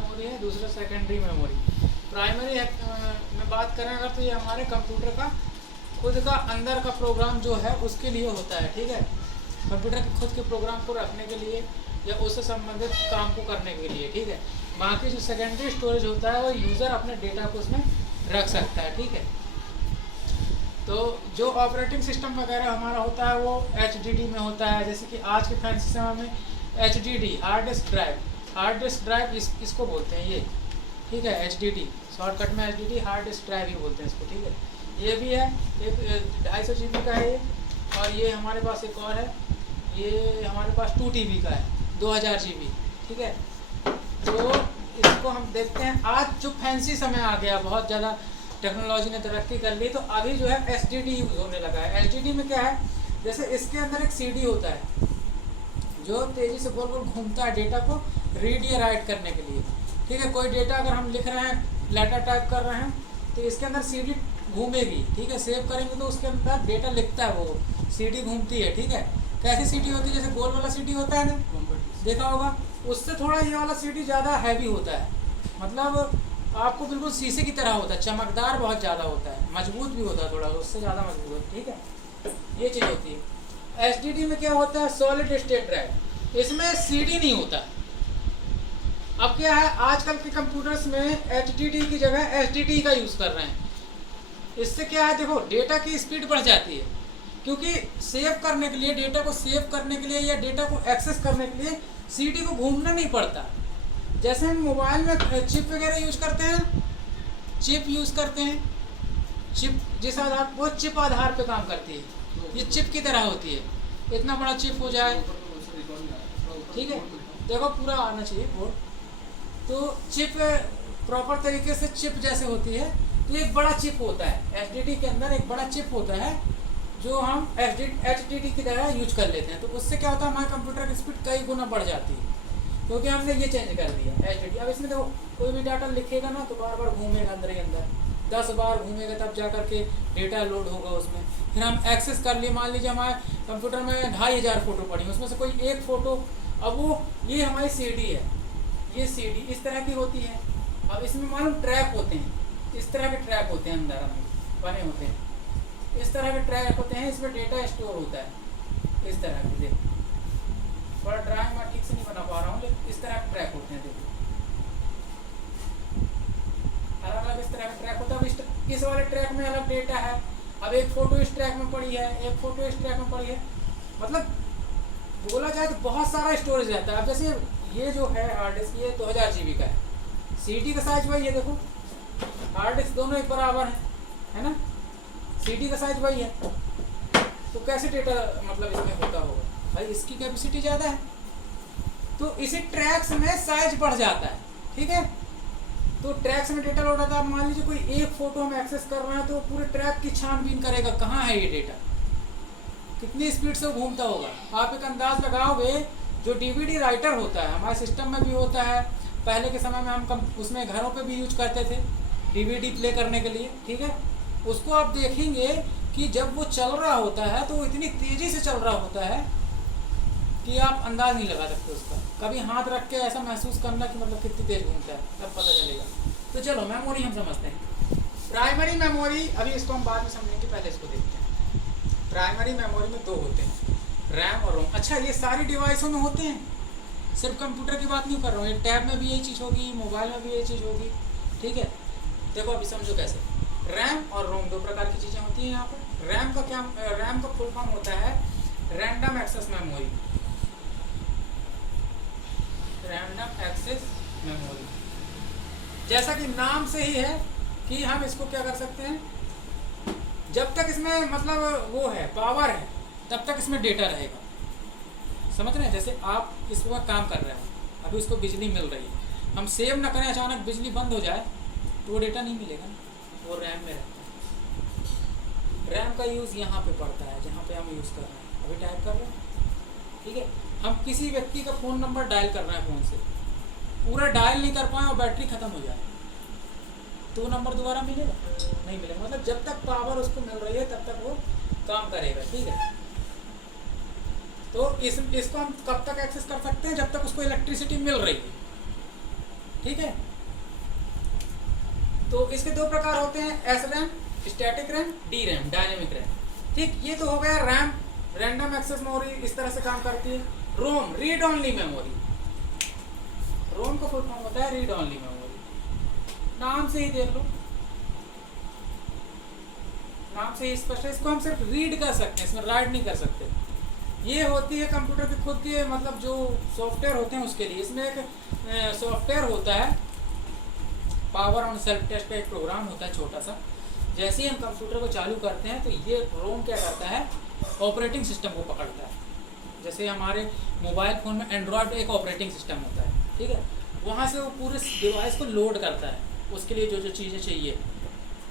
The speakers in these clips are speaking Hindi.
मेमोरी है, दूसरा सेकेंडरी मेमोरी। प्राइमरी में बात करें अगर तो ये हमारे कंप्यूटर का खुद का अंदर का प्रोग्राम जो है उसके लिए होता है, ठीक है, कंप्यूटर के खुद के प्रोग्राम को रखने के लिए या उससे संबंधित काम को करने के लिए, ठीक है। बाकी जो सेकेंडरी स्टोरेज होता है वो यूज़र अपने डेटा को उसमें रख सकता है, ठीक है। तो जो ऑपरेटिंग सिस्टम वगैरह हमारा होता है वो HDD में होता है, जैसे कि आज के फैंसी समय में HDD हार्ड डिस्क ड्राइव इसको बोलते हैं ये, ठीक है। HDD शॉर्टकट में HDD हार्ड डिस्क ड्राइव ही बोलते हैं इसको, ठीक है। ये भी है, एक 250 GB का है ये, और ये हमारे पास एक और है, ये हमारे पास 2 TB का है, 2000 GB, ठीक है। तो इसको हम देखते हैं, आज जो फैंसी समय आ गया, बहुत ज़्यादा टेक्नोलॉजी ने तरक्की कर ली, तो अभी जो है HDD यूज़ होने लगा है। HDD में क्या है, जैसे इसके अंदर एक CD होता है जो तेज़ी से गोल गोल घूमता है डेटा को रीड या राइट करने के लिए, ठीक है। कोई डेटा अगर हम लिख रहे हैं, लेटर टाइप कर रहे हैं, तो इसके अंदर CD घूमेगी, ठीक है। सेव करेंगे तो उसके अंदर डेटा लिखता है, वो CD घूमती है, ठीक है। कैसी CD होती है, जैसे गोल वाला CD होता है ना, देखा होगा, उससे थोड़ा ये वाला CD ज़्यादा हैवी होता है, मतलब आपको बिल्कुल शीशे की तरह होता है, चमकदार बहुत ज़्यादा होता है, मजबूत भी होता है थोड़ा, उससे ज़्यादा मजबूत होता है, ठीक है। ये चीज़ होती है। HDD में क्या होता है, सॉलिड स्टेट ड्राइव, इसमें CD नहीं होता। अब क्या है, आजकल के कंप्यूटर्स में HDD की जगह SSD का यूज़ कर रहे हैं। इससे क्या है, देखो डेटा की स्पीड बढ़ जाती है, क्योंकि सेव करने के लिए, डेटा को सेव करने के लिए या डेटा को एक्सेस करने के लिए CD को घूमना नहीं पड़ता। जैसे हम मोबाइल में चिप वगैरह यूज़ करते हैं, चिप यूज़ करते हैं, चिप जिस आधार, वो चिप आधार पे काम करती है, ये चिप की तरह होती है। इतना बड़ा चिप हो जाए, ठीक है, देखो पूरा आना चाहिए बोर्ड। तो चिप प्रॉपर तरीके से चिप जैसे होती है, तो एक बड़ा चिप होता है HDD के अंदर, एक बड़ा चिप होता है जो हम HDD की तरह यूज कर लेते हैं। तो उससे क्या होता है, हमारे कंप्यूटर की स्पीड कई गुना बढ़ जाती है, क्योंकि हमने ये चेंज कर दिया HDD। अब इसमें देखो कोई भी डाटा लिखेगा ना, तो बार बार घूमेगा अंदर ही अंदर, 10 बार घूमेगा तब जा करके डेटा लोड होगा उसमें। फिर हम एक्सेस कर लिए, मान लीजिए हमारे कंप्यूटर में 2500 फ़ोटो पड़ी, उसमें से कोई एक फ़ोटो, अब वो ये हमारी CD है, ये CD इस तरह की होती है। अब इसमें मालूम ट्रैक होते हैं, इस तरह के ट्रैक होते हैं, अंदर हमें बने होते हैं, इस तरह के ट्रैक होते हैं, इसमें डेटा स्टोर होता है इस तरह के। देखो थोड़ा ड्राइंग मैं ठीक से नहीं बना पा रहा हूँ, लेकिन इस तरह के ट्रैक होते हैं, देखो अलग अलग इस तरह का ट्रैक होता है। इस वाले ट्रैक में अलग डेटा है, अब एक फ़ोटो इस ट्रैक में पड़ी है, एक फ़ोटो इस ट्रैक में पड़ी है, मतलब बोला जाए तो बहुत सारा स्टोरेज रहता है। अब जैसे ये जो है हार्ड डिस्क, ये 2000 GB का है, CD का साइज वही है, देखो हार्ड डिस्क दोनों एक बराबर है ना, CD का साइज वही है, तो कैसे डेटा मतलब इसमें होता होगा भाई, इसकी कैपेसिटी ज़्यादा है, तो इसी ट्रैक्स में साइज बढ़ जाता है, ठीक है। तो ट्रैक्स में डेटा लोड आता है। मान लीजिए कोई एक फ़ोटो हम एक्सेस कर रहे हैं, तो पूरे ट्रैक की छानबीन करेगा, कहाँ है ये डेटा, कितनी स्पीड से वो घूमता होगा। आप एक अंदाज लगाओगे, जो DVD राइटर होता है हमारे सिस्टम में भी होता है, पहले के समय में हम उसमें घरों पे भी यूज करते थे DVD प्ले करने के लिए, ठीक है। उसको आप देखेंगे कि जब वो चल रहा होता है तो वो इतनी तेज़ी से चल रहा होता है कि आप अंदाज नहीं लगा सकते उसका। कभी हाथ रख के ऐसा महसूस करना कि मतलब कितनी तेज़ घूमता है, तब पता चलेगा। तो चलो मेमोरी हम समझते हैं। प्राइमरी मेमोरी, अभी इसको हम बाद में समझेंगे, पहले इसको देखते हैं। प्राइमरी मेमोरी में 2 होते हैं, रैम और रोम। अच्छा, ये सारी डिवाइसों में होते हैं, सिर्फ कंप्यूटर की बात नहीं कर रहा हूँ, ये टैब में भी यही चीज़ होगी, मोबाइल में भी यही चीज़ होगी, ठीक है। देखो अभी समझो कैसे। रैम और रोम 2 प्रकार की चीज़ें होती हैं यहाँ पर। रैम का क्या, रैम का फुल फॉर्म होता है random access memory, random access memory. जैसा कि नाम से ही है कि हम इसको क्या कर सकते हैं, जब तक इसमें मतलब वो है, पावर है, तब तक इसमें डेटा रहेगा, समझ रहे हैं। जैसे आप इस पर काम कर रहे हैं, अभी उसको बिजली मिल रही है, हम सेव ना करें, अचानक बिजली बंद हो जाए तो वो डेटा नहीं मिलेगा ना, वो रैम में रहता है। रैम का यूज़ यहाँ पे पड़ता है, जहाँ पे हम यूज़ कर रहे हैं, अभी टाइप कर रहे हैं, ठीक है। हम किसी व्यक्ति का फ़ोन नंबर डायल कर रहे हैं, फ़ोन से पूरा डायल नहीं कर पाए और बैटरी ख़त्म हो जाए, तो नंबर दोबारा मिलेगा नहीं मिलेगा, मतलब जब तक पावर उसको मिल रही है तब तक वो काम करेगा, ठीक है। तो इसको हम कब तक एक्सेस कर सकते हैं, जब तक उसको इलेक्ट्रिसिटी मिल रही है, ठीक है। तो इसके दो प्रकार होते हैं, S RAM static RAM, D RAM dynamic RAM. ठीक, ये तो हो गया रैम, रैंडम एक्सेस मेमोरी इस तरह से काम करती है। रोम रीड ओनली मेमोरी, रोम का फुल फॉर्म होता है रीड ओनली मेमोरी, नाम से ही देख लो, नाम से ही स्पष्ट है। इसको हम सिर्फ रीड कर सकते हैं, इसमें राइट नहीं कर सकते। ये होती है कंप्यूटर की खुद की मतलब जो सॉफ्टवेयर होते हैं उसके लिए। इसमें एक सॉफ्टवेयर होता है, पावर ऑन सेल्फ टेस्ट का एक प्रोग्राम होता है छोटा सा। जैसे ही हम कंप्यूटर को चालू करते हैं तो ये रोम क्या करता है, ऑपरेटिंग सिस्टम को पकड़ता है। जैसे हमारे मोबाइल फ़ोन में एंड्रॉयड एक ऑपरेटिंग सिस्टम होता है, ठीक है, वहाँ से वो पूरे डिवाइस को लोड करता है, उसके लिए जो जो चीज़ें चाहिए,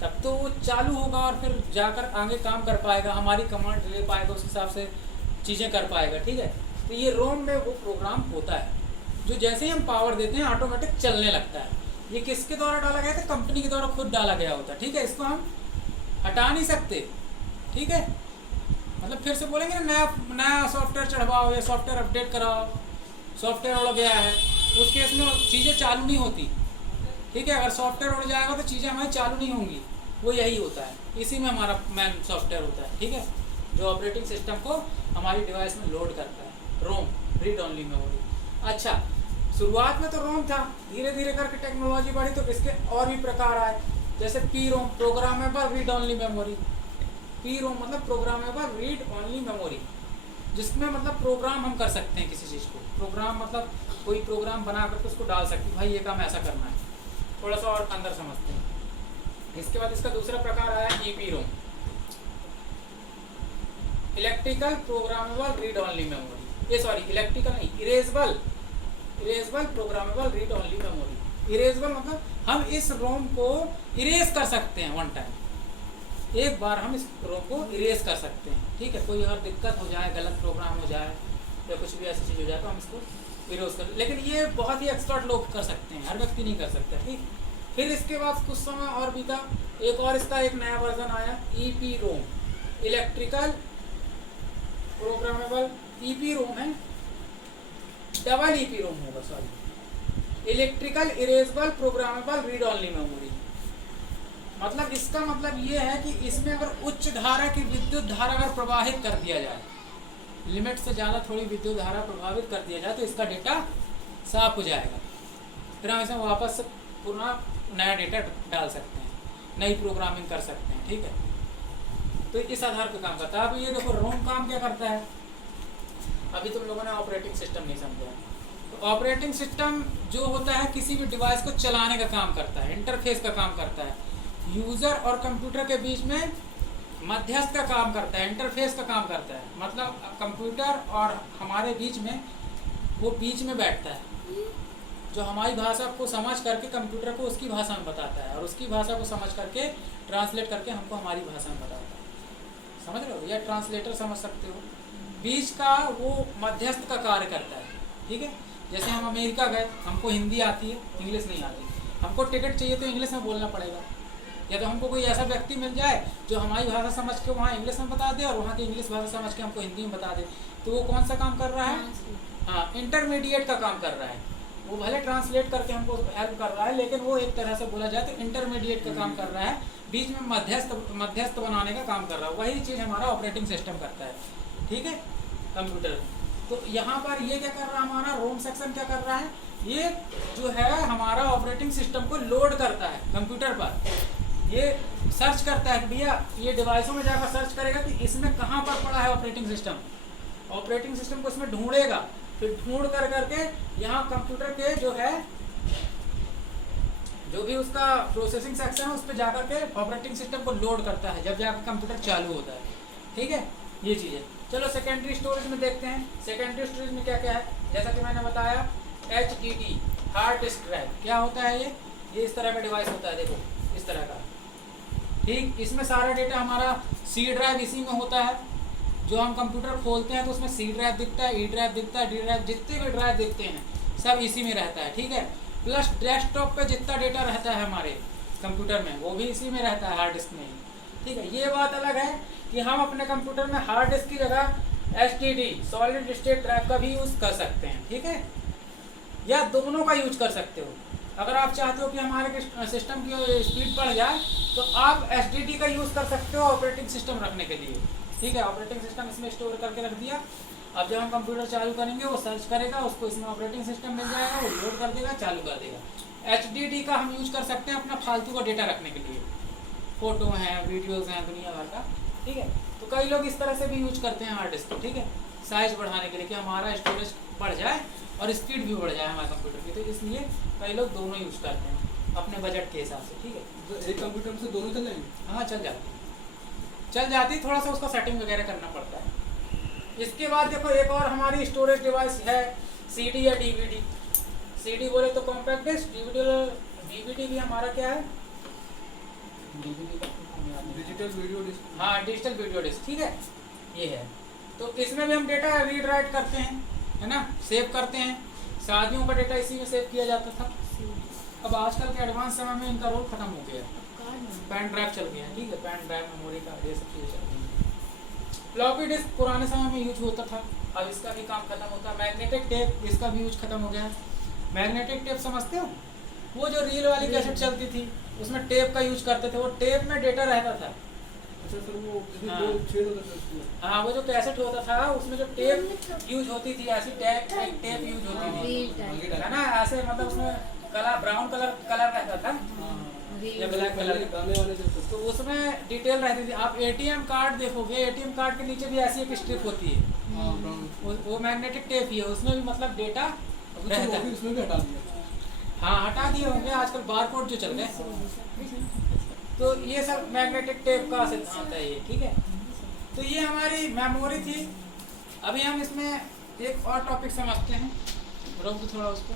तब तो वो चालू होगा और फिर जाकर आगे काम कर पाएगा, हमारी कमांड ले पाएगा, उस हिसाब से चीज़ें कर पाएगा, ठीक है। तो ये रोम में वो प्रोग्राम होता है जो जैसे ही हम पावर देते हैं ऑटोमेटिक चलने लगता है। ये किसके द्वारा डाला गया था, कंपनी के द्वारा खुद डाला गया होता है, ठीक है। इसको हम हटा नहीं सकते, ठीक है। मतलब फिर से बोलेंगे ना नया सॉफ्टवेयर चढ़वाओ या सॉफ्टवेयर अपडेट कराओ, सॉफ्टवेयर उड़ गया है, उस केस में चीज़ें चालू नहीं होती, ठीक है। अगर सॉफ्टवेयर उड़ जाएगा तो चीज़ें हमारी चालू नहीं होंगी, वो यही होता है। इसी में हमारा मेन सॉफ्टवेयर होता है, ठीक है, जो ऑपरेटिंग सिस्टम को हमारी डिवाइस में लोड करता है। रोम रीड ओनली मेमोरी। अच्छा, शुरुआत में तो रोम था, धीरे धीरे करके टेक्नोलॉजी बढ़ी तो इसके और भी प्रकार आए, जैसे P ROM programmable read only memory. P ROM मतलब प्रोग्रामेबल रीड ओनली मेमोरी, जिसमें मतलब प्रोग्राम हम कर सकते हैं किसी चीज़ को। प्रोग्राम मतलब कोई प्रोग्राम बना करके उसको डाल सकते हैं, भाई ये काम ऐसा करना है। थोड़ा सा और अंदर समझते हैं। इसके बाद इसका दूसरा प्रकार आया EPROM, electrical programmable read only memory. ये सॉरी इलेक्ट्रिकल नहीं, erasable programmable read only memory. Erasable मतलब हम इस रोम को इरेज कर सकते हैं वन टाइम, एक बार हम इस रोम को इरेज कर सकते हैं, ठीक है। कोई अगर दिक्कत हो जाए, गलत प्रोग्राम हो जाए या कुछ भी ऐसी चीज़ हो जाए तो हम इसको इरेज कर, लेकिन ये बहुत ही एक्सपर्ट लोग कर सकते हैं, हर व्यक्ति नहीं कर सकता, ठीक। फिर इसके बाद कुछ समय और बीता, एक और इसका एक नया वर्जन आया EPROM, electrical programmable. EP रोम है, डबल ईपी रोम होगा, sorry, electrical erasable programmable read only memory. मतलब इसका मतलब ये है कि इसमें अगर उच्च धारा की विद्युत धारा अगर प्रवाहित कर दिया जाए, लिमिट से ज़्यादा थोड़ी विद्युत धारा प्रभावित कर दिया जाए तो इसका डेटा साफ हो जाएगा, फिर हम इसमें वापस से पुनः नया डेटा डाल सकते हैं, नई प्रोग्रामिंग कर सकते हैं, ठीक है। तो इस आधार पर काम करता है। अब ये देखो रोम काम क्या करता है, अभी तुम लोगों ने ऑपरेटिंग सिस्टम नहीं समझा। तो ऑपरेटिंग सिस्टम जो होता है किसी भी डिवाइस को चलाने का काम करता है, इंटरफेस का काम करता है, यूज़र और कंप्यूटर के बीच में मध्यस्थ का काम करता है, इंटरफेस का काम करता है। मतलब कंप्यूटर और हमारे बीच में वो बीच में बैठता है, जो हमारी भाषा को समझ करके कंप्यूटर को उसकी भाषा में बताता है और उसकी भाषा को समझ करके ट्रांसलेट करके हमको हमारी भाषा में बताता है। समझ रहे हो, या ट्रांसलेटर समझ सकते हो। बीच का वो मध्यस्थ का कार्य करता है, ठीक है। जैसे हम अमेरिका गए, हमको हिंदी आती है, इंग्लिश नहीं आती, हमको टिकट चाहिए तो इंग्लिश में बोलना पड़ेगा, या तो हमको कोई ऐसा व्यक्ति मिल जाए जो हमारी भाषा समझ के वहाँ इंग्लिश में बता दे और वहाँ की इंग्लिश भाषा समझ के हमको हिंदी में बता दे, तो वो कौन सा काम कर रहा है, हाँ, इंटरमीडिएट का काम कर रहा है। वो भले ट्रांसलेट करके हमको हेल्प कर रहा है, लेकिन वो एक तरह से बोला जाए तो इंटरमीडिएट का काम कर रहा है, बीच में मध्यस्थ बनाने का काम कर रहा है। वही चीज़ हमारा ऑपरेटिंग सिस्टम करता है, ठीक है, कंप्यूटर। तो यहाँ पर ये क्या कर रहा है, हमारा रोम सेक्शन क्या कर रहा है, ये जो है हमारा ऑपरेटिंग सिस्टम को लोड करता है कंप्यूटर पर। ये सर्च करता है कि भैया ये डिवाइसों में जाकर सर्च करेगा कि इसमें कहाँ पर पड़ा है ऑपरेटिंग सिस्टम, ऑपरेटिंग सिस्टम को इसमें ढूंढेगा, फिर ढूंढ कर करके यहाँ कंप्यूटर के जो है जो भी उसका प्रोसेसिंग सेक्शन है उस पर जाकर के ऑपरेटिंग सिस्टम को लोड करता है, जब जाकर कंप्यूटर चालू होता है, ठीक है। ये चीज़ है। चलो सेकेंडरी स्टोरेज में देखते हैं। सेकेंडरी स्टोरेज में क्या क्या है, जैसा कि मैंने बताया HDD हार्ड डिस्क ड्राइव। क्या होता है ये इस तरह का डिवाइस होता है, देखो इस तरह का, ठीक। इसमें सारा डेटा हमारा सी ड्राइव इसी में होता है। जो हम कंप्यूटर खोलते हैं तो उसमें सी ड्राइव दिखता है, ई ड्राइव दिखता है, डी ड्राइव, जितने भी ड्राइव दिखते हैं सब इसी में रहता है, ठीक है। प्लस डेस्कटॉप पे जितना डेटा रहता है हमारे कंप्यूटर में वो भी इसी में रहता है, हार्ड डिस्क में ही, ठीक है। ये बात अलग है कि हम अपने कंप्यूटर में हार्ड डिस्क की जगह SSD सॉलिड स्टेट ड्राइव का भी यूज़ कर सकते हैं, ठीक है, या दोनों का यूज कर सकते हो। अगर आप चाहते हो कि हमारे सिस्टम की स्पीड बढ़ जाए तो आप SSD का यूज़ कर सकते हो ऑपरेटिंग सिस्टम रखने के लिए। ठीक है, ऑपरेटिंग सिस्टम इसमें स्टोर करके रख दिया। अब जब हम कंप्यूटर चालू करेंगे वो सर्च करेगा, उसको इसमें ऑपरेटिंग सिस्टम मिल जाएगा, वो लोड कर देगा, चालू कर देगा। HDD का हम यूज कर सकते हैं अपना फालतू का डेटा रखने के लिए, फोटो हैं, वीडियोज़ हैं, दुनिया भर का। ठीक है, तो कई लोग इस तरह से भी यूज करते हैं हार्ड डिस्क को। ठीक है, साइज बढ़ाने के लिए कि हमारा स्टोरेज बढ़ जाए और स्पीड भी बढ़ जाए हमारे कंप्यूटर की, तो इसलिए कई लोग दोनों यूज करते हैं अपने बजट के हिसाब से। ठीक है, तो एक कंप्यूटर में से दोनों चल जाएंगे? हाँ, चल जाती, थोड़ा सा उसका सेटिंग वगैरह करना पड़ता है। इसके बाद देखो एक और हमारी स्टोरेज डिवाइस है CD या DVD। CD बोले तो कॉम्पैक्ट डिस्क, DVD भी हमारा क्या है, डिजिटल वीडियो डिस्क। हाँ, डिजिटल वीडियो डिस्क। ठीक है, ये है। तो इसमें भी हम डेटा रीड राइट करते हैं, है ना, सेव करते हैं। शादियों का डेटा इसी में सेव किया जाता था। अब आजकल के एडवांस समय में इनका रोल खत्म हो गया, पेन ड्राइव चल गया है। ठीक है, पेन ड्राइव, मेमोरी कार्ड, ये सब चीज़ें चल गई हैं। फ्लॉपी डिस्क पुराने समय में यूज होता था, अब इसका भी काम खत्म होता है। मैग्नेटिक टेप, इसका भी यूज खत्म हो गया है। मैग्नेटिक टेप समझते हो, वो जो रील वाली कैसेट चलती थी उसमें टेप का यूज करते थे, वो टेप में डेटा रहता था। अच्छा सर, वो हाँ। दो छेद होता था उसमें। हाँ, वो जो कैसेट होता था उसमें जो टेप यूज होती थी, ऐसी टेप यूज होती थी, है ना, ऐसे मतलब उसमें कलर, ब्राउन कलर रहता था या ब्लैक कलर, गाने वाले जो तो उसमें डिटेल रहती थी। आप ATM कार्ड देखोगे, ATM कार्ड के नीचे भी ऐसी एक स्ट्रिप होती है, वो मैग्नेटिक टेप ही है, उसमें भी मतलब डेटा रहता है। उसमें भी हटा दिया। हाँ, हटा दिए होंगे, आजकल बारकोड जो चल गए। तो ये सब मैग्नेटिक टेप का सिद्धांत है ये। ठीक है, तो ये हमारी मेमोरी थी। अभी हम इसमें एक और टॉपिक समझते हैं, रोक दो थोड़ा उसको।